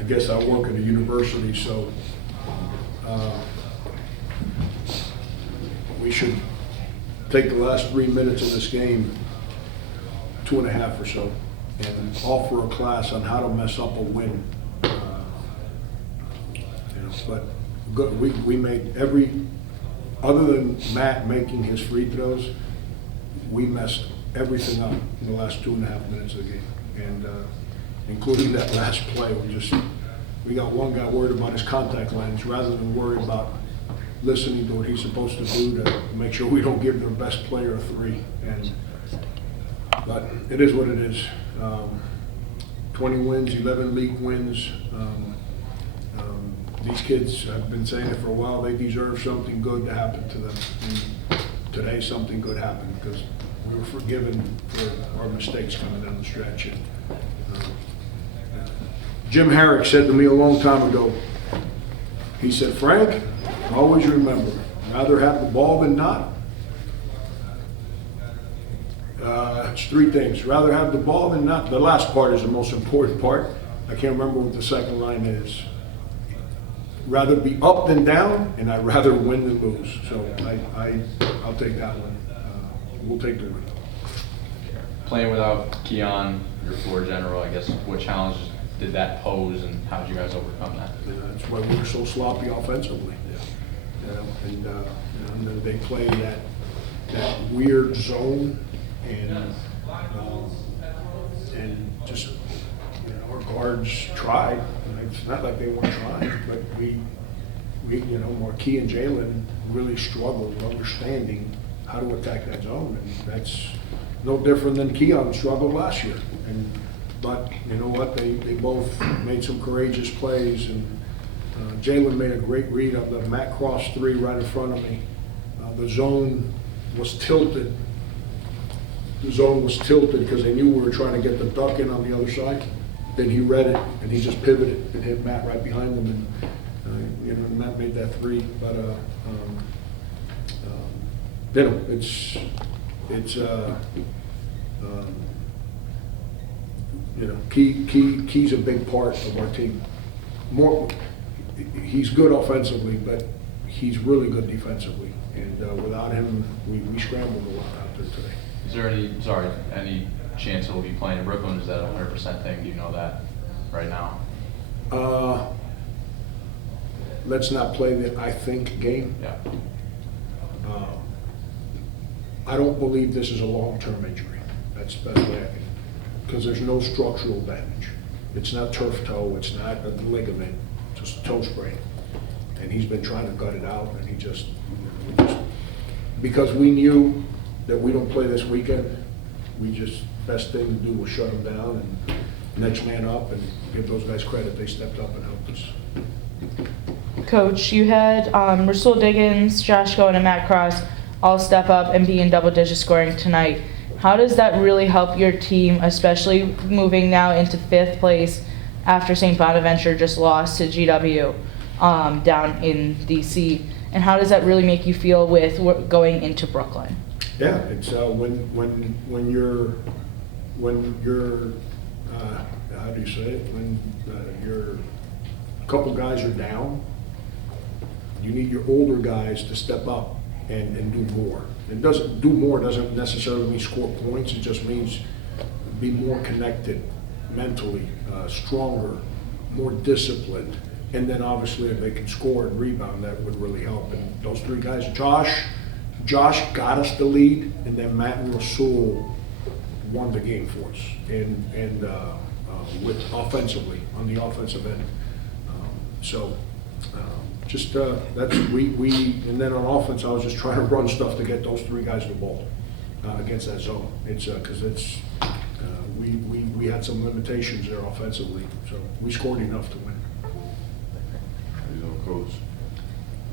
I guess I work at a university, so we should take the last 3 minutes of this game, 2.5 or so, and offer a class on how to mess up a win. But good, we made other than Matt making his free throws, we messed everything up in the last 2.5 minutes of the game, and including that last play. We got one guy worried about his contact lens rather than worry about listening to what he's supposed to do to make sure we don't give their best player a three. But it is what it is. 20 wins, 11 league wins. These kids, I've been saying it for a while, they deserve something good to happen to them. And today something good happened because we were forgiven for our mistakes coming down the stretch. And, Jim Herrick said to me a long time ago, he said, Frank, always remember, rather have the ball than not. It's 3 things. Rather have the ball than not. The last part is the most important part. I can't remember what the second line is. Rather be up than down, and I'd rather win than lose. So I'll take that one. We'll take the win. Playing without Keon, your floor general, I guess, what challenges did that pose, and how did you guys overcome that? That's why we were so sloppy offensively. And then they play that weird zone, and just our guards tried. It's not like they weren't trying, but we Marquis and Jaylen really struggled understanding how to attack that zone, and that's no different than Keon struggled last year. But you know what? They both made some courageous plays, and Jaylen made a great read of the Matt Cross 3 right in front of me. The zone was tilted. The zone was tilted because they knew we were trying to get the duck in on the other side. Then he read it, and he just pivoted and hit Matt right behind him, and Matt made that 3. But Key's a big part of our team. He's good offensively, but he's really good defensively. And without him, we scrambled a lot out there today. Is there any chance he'll be playing in Brooklyn? Is that a 100% thing? Do you know that right now? Let's not play the I think game. Yeah. I don't believe this is a long-term injury. That's the best way I can, because there's no structural damage. It's not turf toe, it's not a ligament, just a toe sprain. And he's been trying to gut it out, and because we knew that we don't play this weekend, best thing to do was shut them down and next man up, and give those guys credit. They stepped up and helped us. Coach, you had Rasul Diggins, Josh Cohen, and Matt Cross all step up and be in double-digit scoring tonight. How does that really help your team, especially moving now into 5th place after St. Bonaventure just lost to GW down in DC? And how does that really make you feel with going into Brooklyn? Yeah, it's when you're how do you say it? When you're a couple guys are down, you need your older guys to step up and do more. It doesn't necessarily mean score points. It just means be more connected mentally, stronger, more disciplined. And then obviously if they can score and rebound, that would really help. And those 3 guys, Josh got us the lead, and then Matt and Rasul won the game for us. And with offensively, on the offensive end. That's and then on offense, I was just trying to run stuff to get those 3 guys the ball against that zone. It's because we had some limitations there offensively, so we scored enough to win. Coach,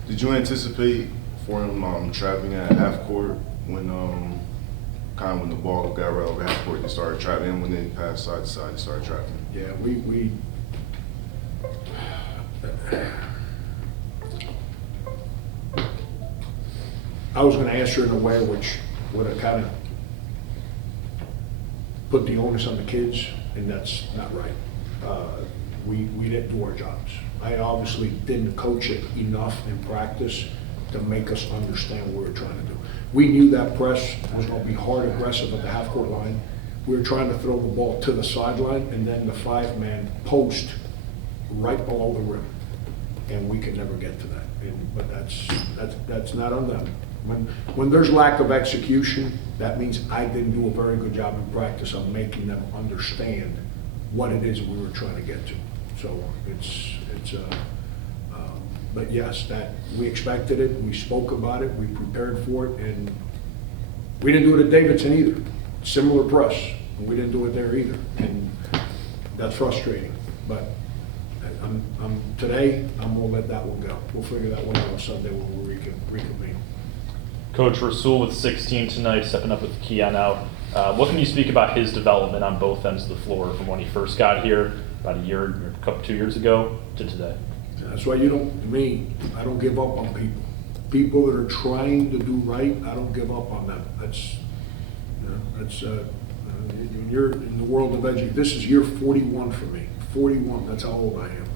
did you anticipate Fordham trapping at half court when the ball got right over half court, they started trapping, and when they passed side to side, they started trapping? Yeah, we I was going to answer in a way which would have kind of put the onus on the kids, and that's not right. we didn't do our jobs. I obviously didn't coach it enough in practice to make us understand what we were trying to do. We knew that press was going to be hard, aggressive at the half-court line. We were trying to throw the ball to the sideline and then the five-man post right below the rim, and we could never get to that. But that's not on them. When there's lack of execution, that means I didn't do a very good job in practice of making them understand what it is we were trying to get to. So but yes, that we expected it, we spoke about it, we prepared for it, and we didn't do it at Davidson either. Similar press, and we didn't do it there either, and that's frustrating. But today, I'm gonna let that one go. We'll figure that one out on Sunday when we reconvene. Coach Rasul with 16 tonight, stepping up with Keon out. What can you speak about his development on both ends of the floor from when he first got here about 2 years ago to today? That's why I don't give up on people. People that are trying to do right, I don't give up on them. When you're in the world of education, this is year 41 for me. 41, that's how old I am.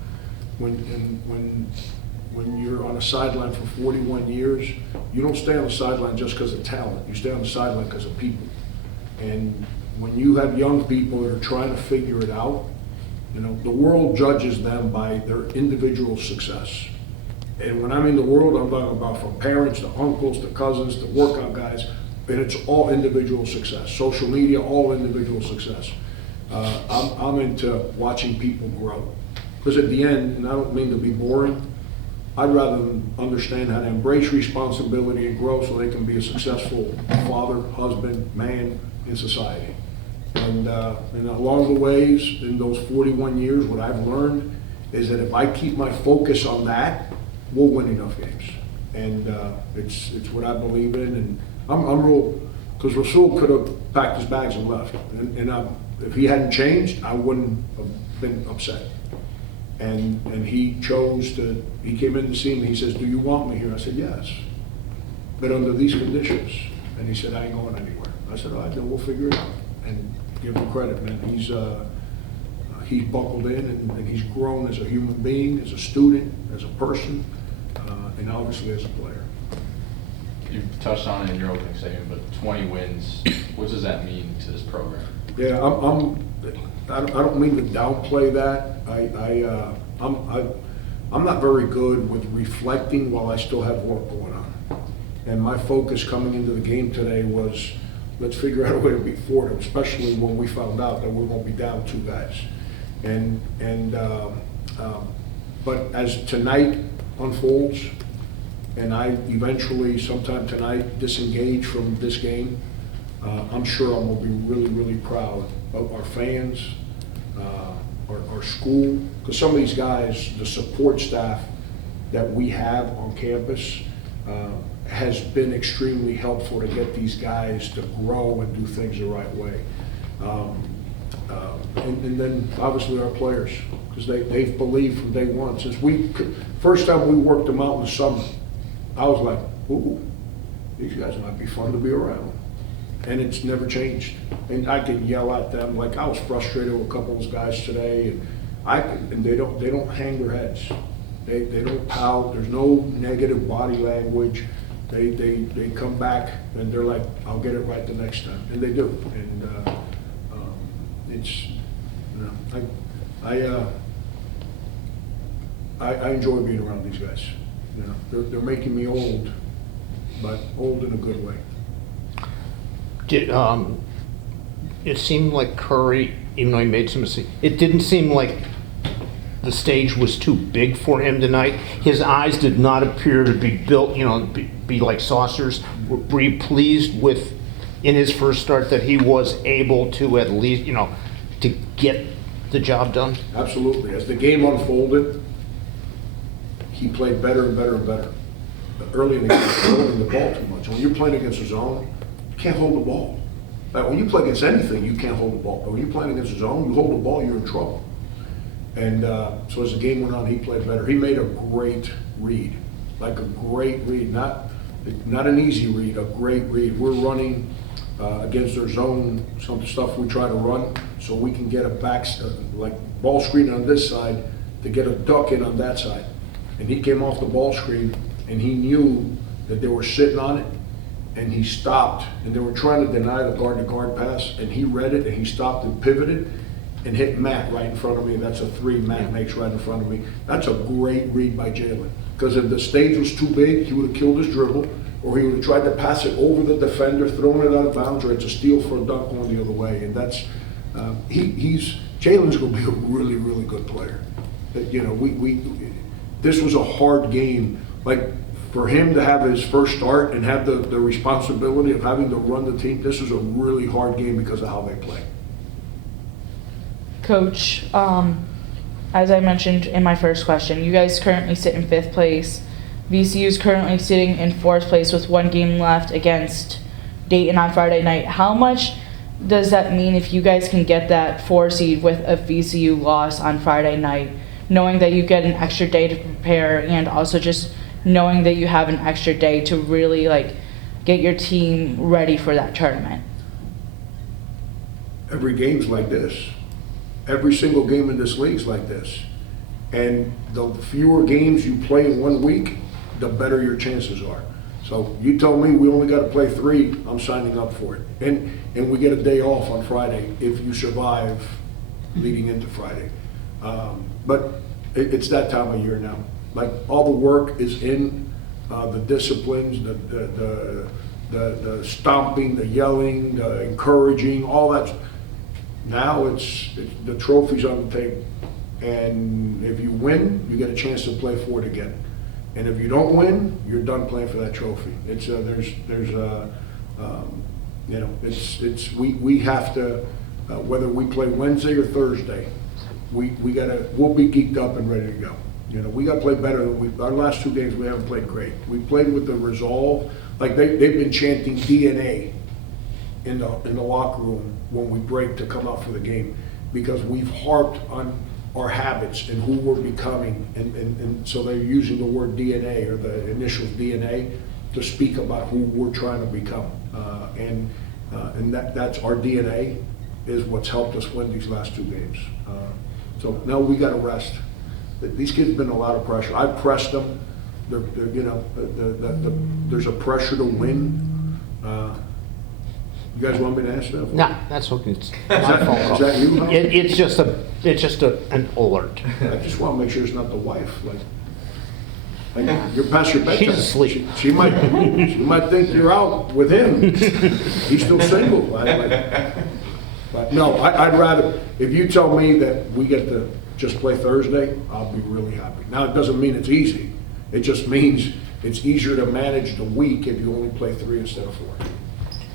When you're on a sideline for 41 years, you don't stay on the sideline just because of talent. You stay on the sideline because of people. And when you have young people that are trying to figure it out, the world judges them by their individual success. And when I mean the world, I'm talking about from parents to uncles to cousins to workout guys, and it's all individual success. Social media, all individual success. I'm into watching people grow. Because at the end, and I don't mean to be boring, I'd rather them understand how to embrace responsibility and grow so they can be a successful father, husband, man in society. And along the ways, in those 41 years, what I've learned is that if I keep my focus on that, we'll win enough games. And it's what I believe in. And I'm real, because Rasul could have packed his bags and left. And if he hadn't changed, I wouldn't have been upset. And he chose to, he came in to see me, he says, "Do you want me here?" I said, "Yes, but under these conditions." And he said, "I ain't going anywhere." I said, "All right, then we'll figure it out." And give him credit, man. He's buckled in and he's grown as a human being, as a student, as a person, and obviously as a player. You touched on it in your opening statement, but 20 wins, what does that mean to this program? Yeah, I don't mean to downplay that. I'm not very good with reflecting while I still have work going on. And my focus coming into the game today was, let's figure out a way to beat Fordham, especially when we found out that we're going to be down 2 guys. But as tonight unfolds, and I eventually, sometime tonight, disengage from this game, I'm sure I'm going to be really, really proud of our fans, our school, because some of these guys, the support staff that we have on campus has been extremely helpful to get these guys to grow and do things the right way. And then obviously our players, because they've believed from day one. Since first time we worked them out in the summer, I was like, ooh, these guys might be fun to be around. And it's never changed. And I can yell at them, like I was frustrated with a couple of those guys today, and they don't hang their heads. They don't pout. There's no negative body language. They come back and they're like, I'll get it right the next time, and they do. And it's, I enjoy being around these guys. They're making me old, but old in a good way. It seemed like Curry, even though he made some mistakes, it didn't seem like the stage was too big for him tonight. His eyes did not appear to be built, be like saucers. Were you pleased with, in his first start, that he was able to at least, to get the job done? Absolutely. As the game unfolded, he played better and better and better. But early in the game, holding the ball too much. When you're playing against a zone, you can't hold the ball. Like when you play against anything, you can't hold the ball. But when you're playing against a zone, you hold the ball, you're in trouble. And so as the game went on, he played better. He made a great read, like a great read, not an easy read, a great read. We're running against their zone, some stuff we try to run, so we can get a back, like ball screen on this side to get a duck in on that side. And he came off the ball screen and he knew that they were sitting on it, and he stopped, and they were trying to deny the guard-to-guard pass, and he read it, and he stopped and pivoted and hit Matt right in front of me. That's a 3 Matt makes right in front of me. That's a great read by Jaylen, because if the stage was too big, he would have killed his dribble, or he would have tried to pass it over the defender, throwing it out of bounds, or it's a steal for a dunk going the other way. And that's, Jaylen's going to be a really, really good player. You know, this was a hard game. Like, for him to have his first start and have the responsibility of having to run the team, this was a really hard game because of how they play. Coach, as I mentioned in my first question, you guys currently sit in 5th place. VCU is currently sitting in 4th place with 1 game left against Dayton on Friday night. How much does that mean if you guys can get that 4 seed with a VCU loss on Friday night, knowing that you get an extra day to prepare, and also just knowing that you have an extra day to really like get your team ready for that tournament? Every game's like this. Every single game in this league's like this. And the fewer games you play in 1 week, the better your chances are. So you tell me we only got to play 3, I'm signing up for it. And we get a day off on Friday if you survive leading into Friday. But it's that time of year now. Like, all the work is in the disciplines, the stomping, the yelling, the encouraging, all that. Now it's the trophy's on the table. And if you win, you get a chance to play for it again. And if you don't win, you're done playing for that trophy. It's you know, we have to, whether we play Wednesday or Thursday, we'll be geeked up and ready to go. You know, we got to play better than our last 2 games. We haven't played great. We played with the resolve. Like, they've been chanting DNA in the locker room when we break to come out for the game, because we've harped on our habits and who we're becoming, and so they're using the word DNA, or the initials DNA, to speak about who we're trying to become, and that's our DNA is what's helped us win these last 2 games. So now we got to rest. These kids have been a lot of pressure. I've pressed them. You know, there's a pressure to win. You guys want me to answer that? No, that's okay. It's my that- phone is call. that you, huh? It's just an alert. I just want to make sure it's not the wife. Like you're past your bedtime. She's asleep. She might think you're out with him. He's still single. But no, I'd rather, if you tell me that we get to just play Thursday, I'll be really happy. Now, it doesn't mean it's easy. It just means it's easier to manage the week if you only play 3 instead of 4.